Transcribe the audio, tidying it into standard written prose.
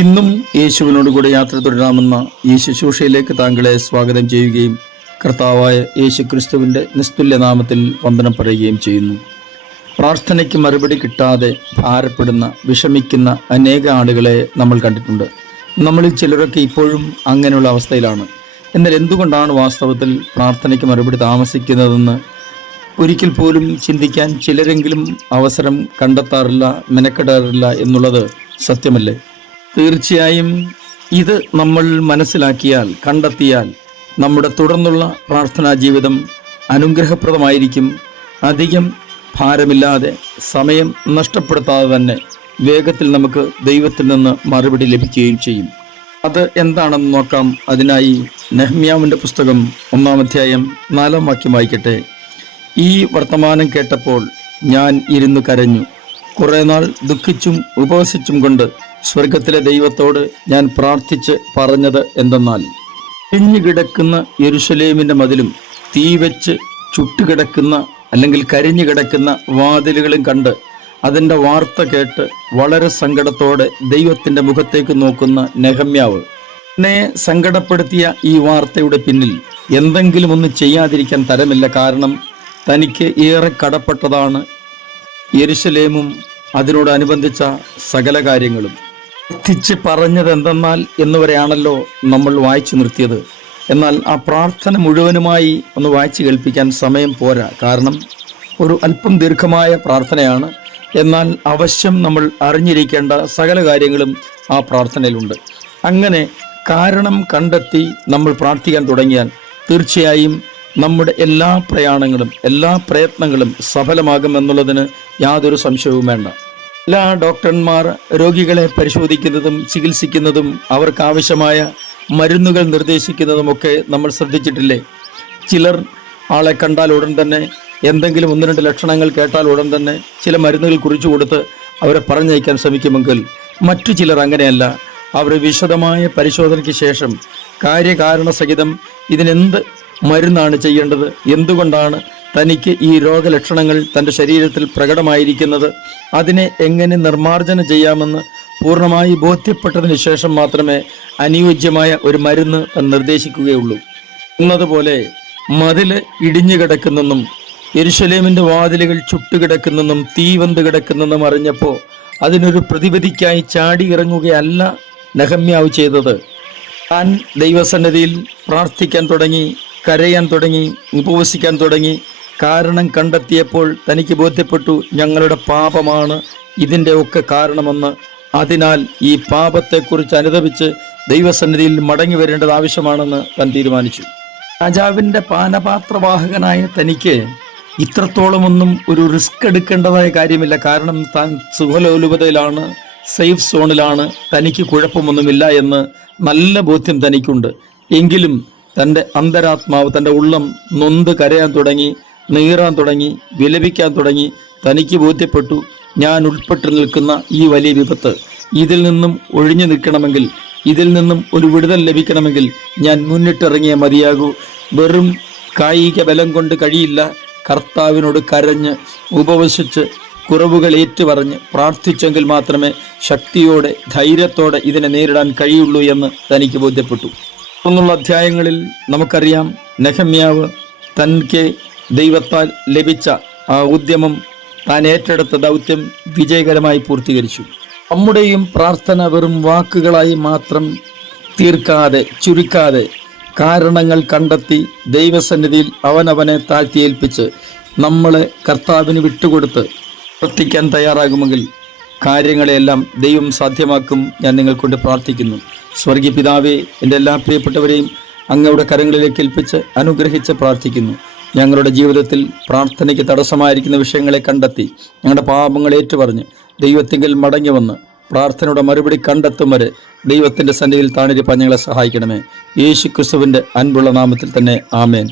ഇന്നും യേശുവിനോട് കൂടെ യാത്ര തുടരാമെന്ന ഈ ശുശ്രൂഷയിലേക്ക് താങ്കളെ സ്വാഗതം ചെയ്യുകയും കർത്താവായ യേശു ക്രിസ്തുവിൻ്റെ നിസ്തുല്യ നാമത്തിൽ വന്ദനം പറയുകയും ചെയ്യുന്നു. പ്രാർത്ഥനയ്ക്ക് മറുപടി കിട്ടാതെ ഭാരപ്പെടുന്ന, വിഷമിക്കുന്ന അനേക ആളുകളെ നമ്മൾ കണ്ടിട്ടുണ്ട്. നമ്മളിൽ ചിലരൊക്കെ ഇപ്പോഴും അങ്ങനെയുള്ള അവസ്ഥയിലാണ്. എന്നാൽ എന്തുകൊണ്ടാണ് വാസ്തവത്തിൽ പ്രാർത്ഥനയ്ക്ക് മറുപടി താമസിക്കുന്നതെന്ന് ഒരിക്കൽ പോലും ചിന്തിക്കാൻ ചിലരെങ്കിലും അവസരം കണ്ടെത്താറില്ല, മെനക്കെടാറില്ല എന്നുള്ളത് സത്യമല്ലേ? തീർച്ചയായും ഇത് നമ്മൾ മനസ്സിലാക്കിയാൽ, കണ്ടെത്തിയാൽ നമ്മുടെ തുടർന്നുള്ള പ്രാർത്ഥനാ ജീവിതം അനുഗ്രഹപ്രദമായിരിക്കും. അധികം ഭാരമില്ലാതെ, സമയം നഷ്ടപ്പെടുത്താതെ തന്നെ വേഗത്തിൽ നമുക്ക് ദൈവത്തിൽ നിന്ന് മറുപടി ലഭിക്കുകയും ചെയ്യും. അത് എന്താണെന്ന് നോക്കാം. അതിനായി നെഹമ്യാവിൻ്റെ പുസ്തകം 1-ാം അധ്യായം 4-ാം വാക്യം വായിക്കട്ടെ. ഈ വർത്തമാനം കേട്ടപ്പോൾ ഞാൻ ഇരുന്ന് കരഞ്ഞു. കുറേ നാൾ ദുഃഖിച്ചും ഉപവസിച്ചും കൊണ്ട് സ്വർഗത്തിലെ ദൈവത്തോട് ഞാൻ പ്രാർത്ഥിച്ച് പറഞ്ഞത് എന്തെന്നാൽ, കരിഞ്ഞുകിടക്കുന്ന യെരുശലേമിൻ്റെ മതിലും തീ വെച്ച് ചുട്ടുകിടക്കുന്ന അല്ലെങ്കിൽ കരിഞ്ഞു കിടക്കുന്ന വാതിലുകളും കണ്ട് അതിൻ്റെ വാർത്ത കേട്ട് വളരെ സങ്കടത്തോടെ ദൈവത്തിൻ്റെ മുഖത്തേക്ക് നോക്കുന്ന നെഹമ്യാവ്, എന്നെ സങ്കടപ്പെടുത്തിയ ഈ വാർത്തയുടെ പിന്നിൽ എന്തെങ്കിലും ഒന്ന് ചെയ്യാതിരിക്കാൻ തരമില്ല. കാരണം തനിക്ക് ഏറെ കടപ്പെട്ടതാണ് യെരുശലേമും അതിനോടനുബന്ധിച്ച സകല കാര്യങ്ങളും. പ്രാർത്ഥിച്ച് പറഞ്ഞത് എന്തെന്നാൽ എന്നുവരെയാണല്ലോ നമ്മൾ വായിച്ചു നിർത്തിയത്. എന്നാൽ ആ പ്രാർത്ഥന മുഴുവനുമായി ഒന്ന് വായിച്ചു കേൾപ്പിക്കാൻ സമയം പോരാ. കാരണം ഒരു അല്പം ദീർഘമായ പ്രാർത്ഥനയാണ്. എന്നാൽ അവശ്യം നമ്മൾ അറിഞ്ഞിരിക്കേണ്ട സകല കാര്യങ്ങളും ആ പ്രാർത്ഥനയിലുണ്ട്. അങ്ങനെ കാരണം കണ്ടെത്തി നമ്മൾ പ്രാർത്ഥിക്കാൻ തുടങ്ങിയാൽ തീർച്ചയായും നമ്മുടെ എല്ലാ പ്രയാണങ്ങളും, എല്ലാ പ്രയത്നങ്ങളും സഫലമാകുമെന്നുള്ളതിന് യാതൊരു സംശയവും വേണ്ട. എല്ലാ ഡോക്ടർമാർ രോഗികളെ പരിശോധിക്കുന്നതും ചികിത്സിക്കുന്നതും അവർക്കാവശ്യമായ മരുന്നുകൾ നിർദ്ദേശിക്കുന്നതുമൊക്കെ നമ്മൾ ശ്രദ്ധിച്ചിട്ടില്ലേ? ചിലർ ആളെ കണ്ടാൽ ഉടൻ തന്നെ, എന്തെങ്കിലും 1-2 ലക്ഷണങ്ങൾ കേട്ടാൽ ഉടൻ തന്നെ ചില മരുന്നുകൾ കുറിച്ചു കൊടുത്ത് അവരെ പറഞ്ഞയക്കാൻ ശ്രമിക്കുമെങ്കിൽ മറ്റു ചിലർ അങ്ങനെയല്ല. അവർ വിശദമായ പരിശോധനയ്ക്ക് ശേഷം കാര്യകാരണസഹിതം ഇതിനെന്ത് മരുന്നാണ് ചെയ്യേണ്ടത്, എന്തുകൊണ്ടാണ് തനിക്ക് ഈ രോഗലക്ഷണങ്ങൾ തൻ്റെ ശരീരത്തിൽ പ്രകടമായിരിക്കുന്നത്, അതിനെ എങ്ങനെ നിർമ്മാർജ്ജനം ചെയ്യാമെന്ന് പൂർണ്ണമായി ബോധ്യപ്പെട്ടതിന് ശേഷം മാത്രമേ അനുയോജ്യമായ ഒരു മരുന്ന് താൻ നിർദ്ദേശിക്കുകയുള്ളൂ. എന്നതുപോലെ മതിൽ ഇടിഞ്ഞു കിടക്കുന്നെന്നും യെരുശലേമിൻ്റെ വാതിലുകൾ ചുട്ടുകിടക്കുന്നെന്നും തീ വെന്ത് കിടക്കുന്നെന്നും അറിഞ്ഞപ്പോൾ അതിനൊരു പ്രതിവിധിക്കായി ചാടി ഇറങ്ങുകയല്ല നെഹമ്യാവ് ചെയ്തത്. താൻ ദൈവസന്നിധിയിൽ പ്രാർത്ഥിക്കാൻ തുടങ്ങി, കരയാൻ തുടങ്ങി, ഉപവസിക്കാൻ തുടങ്ങി. കാരണം കണ്ടെത്തിയപ്പോൾ തനിക്ക് ബോധ്യപ്പെട്ടു, ഞങ്ങളുടെ പാപമാണ് ഇതിൻ്റെ ഒക്കെ കാരണമെന്ന്. അതിനാൽ ഈ പാപത്തെക്കുറിച്ച് അനുതപിച്ച് ദൈവസന്നിധിയിൽ മടങ്ങി വരേണ്ടത് ആവശ്യമാണെന്ന് താൻ തീരുമാനിച്ചു. രാജാവിൻ്റെ പാനപാത്രവാഹകനായ തനിക്ക് ഇത്രത്തോളമൊന്നും ഒരു റിസ്ക് എടുക്കേണ്ടതായ കാര്യമില്ല. കാരണം താൻ സുഖലോലുപതയിലാണ്, സേഫ് സോണിലാണ്, തനിക്ക് കുഴപ്പമൊന്നുമില്ല എന്ന് നല്ല ബോധ്യം തനിക്കുണ്ട്. എങ്കിലും തൻ്റെ അന്തരാത്മാവ്, തൻ്റെ ഉള്ളം നൊന്ത് കരയാൻ തുടങ്ങി, നീറാൻ തുടങ്ങി, വിലപിക്കാൻ തുടങ്ങി. തനിക്ക് ബോധ്യപ്പെട്ടു, ഞാൻ ഉൾപ്പെട്ടു നിൽക്കുന്ന ഈ വലിയ വിപത്ത്, ഇതിൽ നിന്നും ഒഴിഞ്ഞു നിൽക്കണമെങ്കിൽ, ഇതിൽ നിന്നും ഒരു വിടുതൽ ലഭിക്കണമെങ്കിൽ ഞാൻ മുന്നിട്ടിറങ്ങിയേ മതിയാകൂ. വെറും കായിക ബലം കൊണ്ട് കഴിയില്ല. കർത്താവിനോട് കരഞ്ഞ് ഉപവസിച്ച് കുറവുകൾ ഏറ്റുപറഞ്ഞ് പ്രാർത്ഥിച്ചെങ്കിൽ മാത്രമേ ശക്തിയോടെ, ധൈര്യത്തോടെ ഇതിനെ നേരിടാൻ കഴിയുള്ളൂ എന്ന് തനിക്ക് ബോധ്യപ്പെട്ടു. തുടർന്നുള്ള അധ്യായങ്ങളിൽ നമുക്കറിയാം, നെഹമ്യാവ് തനിക്ക് ദൈവത്താൽ ലഭിച്ച ആ ഉദ്യമം, താൻ ഏറ്റെടുത്ത ദൗത്യം വിജയകരമായി പൂർത്തീകരിച്ചു. നമ്മുടെയും പ്രാർത്ഥന വെറും വാക്കുകളായി മാത്രം തീർക്കാതെ, ചുരുക്കാതെ, കാരണങ്ങൾ കണ്ടെത്തി ദൈവസന്നിധിയിൽ അവനവനെ താഴ്ത്തിയേൽപ്പിച്ച് നമ്മളെ കർത്താവിന് വിട്ടുകൊടുത്ത് പ്രവർത്തിക്കാൻ തയ്യാറാകുമെങ്കിൽ കാര്യങ്ങളെല്ലാം ദൈവം സാധ്യമാക്കും. ഞാൻ നിങ്ങൾക്കൊണ്ട് പ്രാർത്ഥിക്കുന്നു. സ്വർഗീയ പിതാവേ, എൻ്റെ എല്ലാ പ്രിയപ്പെട്ടവരെയും അങ്ങയുടെ കരങ്ങളിലേക്ക് ഏൽപ്പിച്ച് അനുഗ്രഹിച്ച് പ്രാർത്ഥിക്കുന്നു. ഞങ്ങളുടെ ജീവിതത്തിൽ പ്രാർത്ഥനയ്ക്ക് തടസ്സമായിരിക്കുന്ന വിഷയങ്ങളെ കണ്ടെത്തി ഞങ്ങളുടെ പാപങ്ങൾ ഏറ്റുപറഞ്ഞ് ദൈവത്തിങ്കിൽ മടങ്ങി വന്ന് പ്രാർത്ഥനയുടെ മറുപടി കണ്ടെത്തും വരെ ദൈവത്തിൻ്റെ സന്നിധിയിൽ താണിരിപ്പാൻ ഞങ്ങളെ സഹായിക്കണമേ. യേശു ക്രിസ്തുവിൻ്റെ അൻപുള്ള നാമത്തിൽ തന്നെ ആമേൻ.